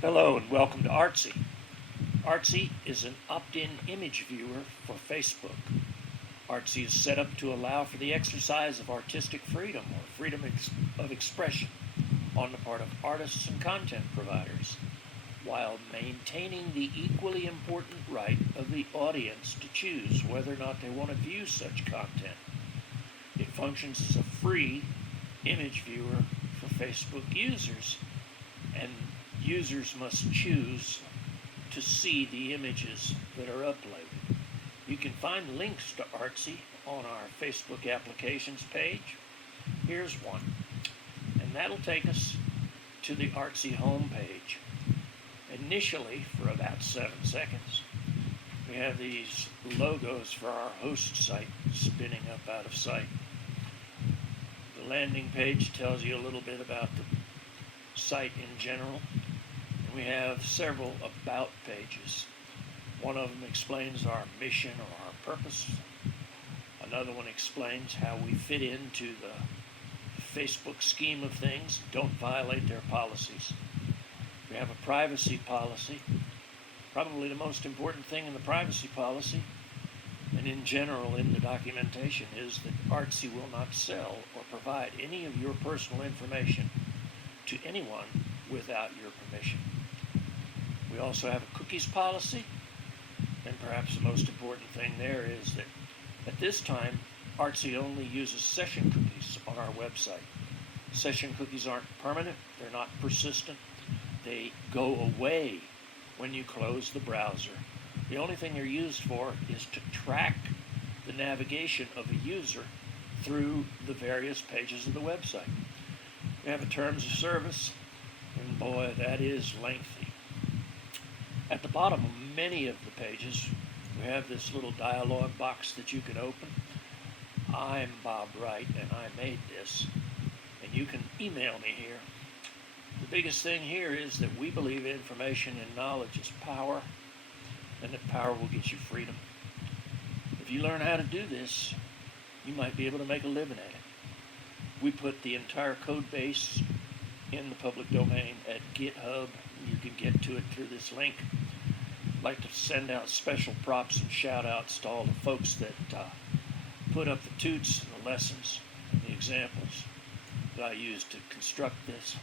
Hello and welcome to ArtSee. ArtSee is an opt-in image viewer for Facebook. ArtSee is set up to allow for the exercise of artistic freedom or freedom of expression on the part of artists and content providers, while maintaining the equally important right of the audience to choose whether or not they want to view such content. It functions as a free image viewer for Facebook users, and users must choose to see the images that are uploaded. You can find links to ArtSee on our Facebook applications page. Here's one, and that'll take us to the ArtSee homepage. Initially, for about 7 seconds, we have these logos for our host site spinning up out of sight. The landing page tells you a little bit about the site in general. We have several about pages. One of them explains our mission or our purpose. Another one explains how we fit into the Facebook scheme of things, don't violate their policies. We have a privacy policy. Probably the most important thing in the privacy policy, and in general in the documentation, is that ArtSee will not sell or provide any of your personal information to anyone without your permission. We also have a cookies policy, and perhaps the most important thing there is that at this time, ArtSee only uses session cookies on our website. Session cookies aren't permanent, they're not persistent, they go away when you close the browser. The only thing they're used for is to track the navigation of a user through the various pages of the website. We have a terms of service, and boy, that is lengthy. At the bottom of many of the pages, we have this little dialog box that you can open. I'm Bob Wright, and I made this, and you can email me here. The biggest thing here is that we believe information and knowledge is power, and that power will get you freedom. If you learn how to do this, you might be able to make a living at it. We put the entire code base in the public domain at GitHub. You can get to it through this link. I'd like to send out special props and shout outs to all the folks that put up the toots and the lessons and the examples that I used to construct this.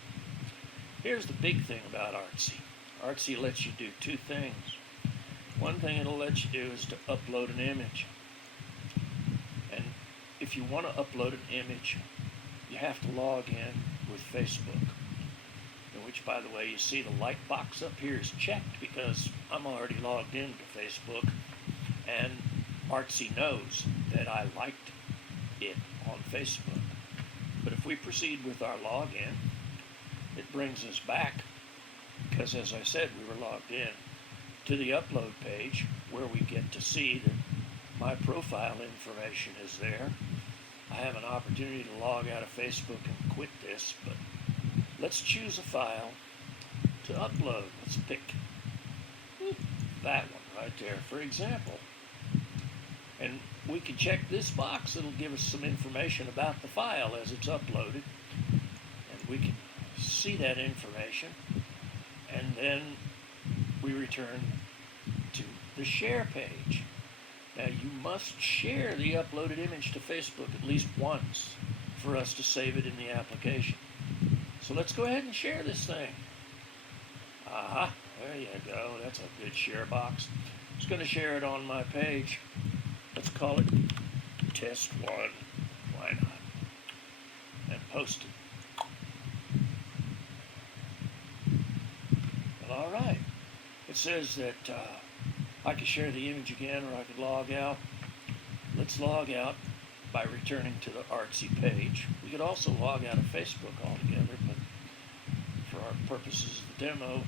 Here's the big thing about ArtSee. ArtSee lets you do two things. One thing it'll let you do is to upload an image. And if you want to upload an image, you have to log in with Facebook. Which, by the way, you see the like box up here is checked because I'm already logged into Facebook, and ArtSee knows that I liked it on Facebook. But if we proceed with our login, it brings us back, because as I said, we were logged in, to the upload page where we get to see that my profile information is there. I have an opportunity to log out of Facebook and quit this, but let's choose a file to upload. Let's pick that one right there, for example. And we can check this box. It'll give us some information about the file as it's uploaded. And we can see that information. And then we return to the share page. Now, you must share the uploaded image to Facebook at least once for us to save it in the application. So let's go ahead and share this thing. Aha, there you go. That's a good share box. I'm just going to share it on my page. Let's call it Test 1. Why not? And post it. Well, all right. It says that I could share the image again, or I could log out. Let's log out by returning to the ArtSee page. We could also log out of Facebook altogether, but for our purposes of the demo,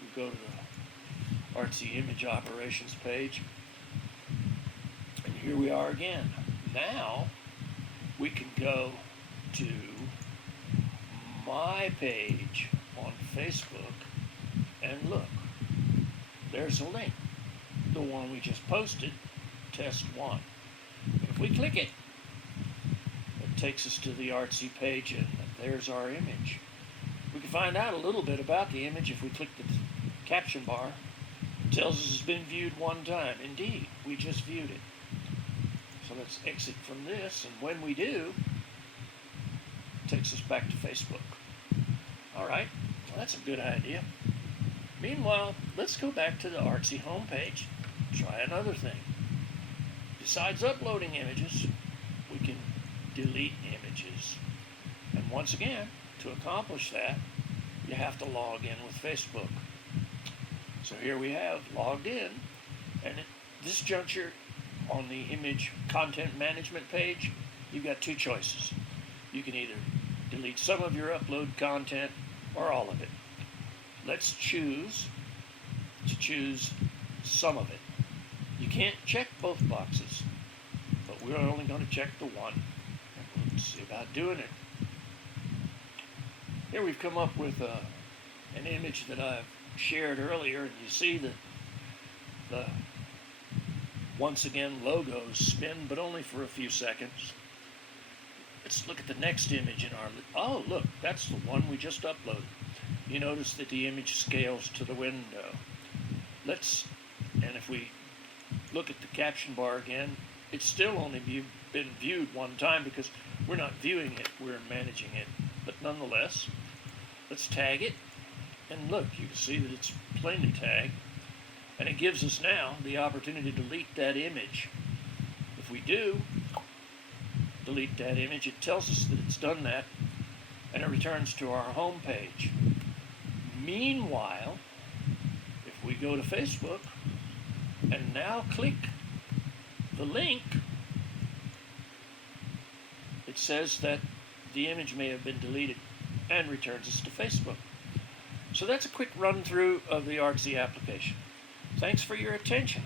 we go to the ArtSee image operations page, and here we are again. Now we can go to my page on Facebook and look. There's a link, the one we just posted, Test 1. If we click it, it takes us to the ArtSee page, and there's our image. We can find out a little bit about the image if we click the caption bar. It tells us it's been viewed one time. Indeed, we just viewed it. So let's exit from this, and when we do, it takes us back to Facebook. All right, well, that's a good idea. Meanwhile, let's go back to the ArtSee homepage. Try another thing. Besides uploading images, we can delete images. And once again, to accomplish that, you have to log in with Facebook. So here we have logged in, and at this juncture on the image content management page, you've got two choices. You can either delete some of your upload content or all of it. Let's choose some of it. You can't check both boxes, but we're only going to check the one, and we'll see about doing it. Here we've come up with an image that I've shared earlier, and you see that the once again logos spin, but only for a few seconds. Let's look at the next image in our, oh look, that's the one we just uploaded. You notice that the image scales to the window. And if we look at the caption bar again, it's still only been viewed one time because we're not viewing it, we're managing it. But nonetheless, let's tag it, and look, you can see that it's plainly tagged, and it gives us now the opportunity to delete that image. If we do delete that image, it tells us that it's done that, and it returns to our home page. Meanwhile, if we go to Facebook and now click the link, it says that the image may have been deleted and returns us to Facebook. So that's a quick run through of the ArtSee application. Thanks for your attention.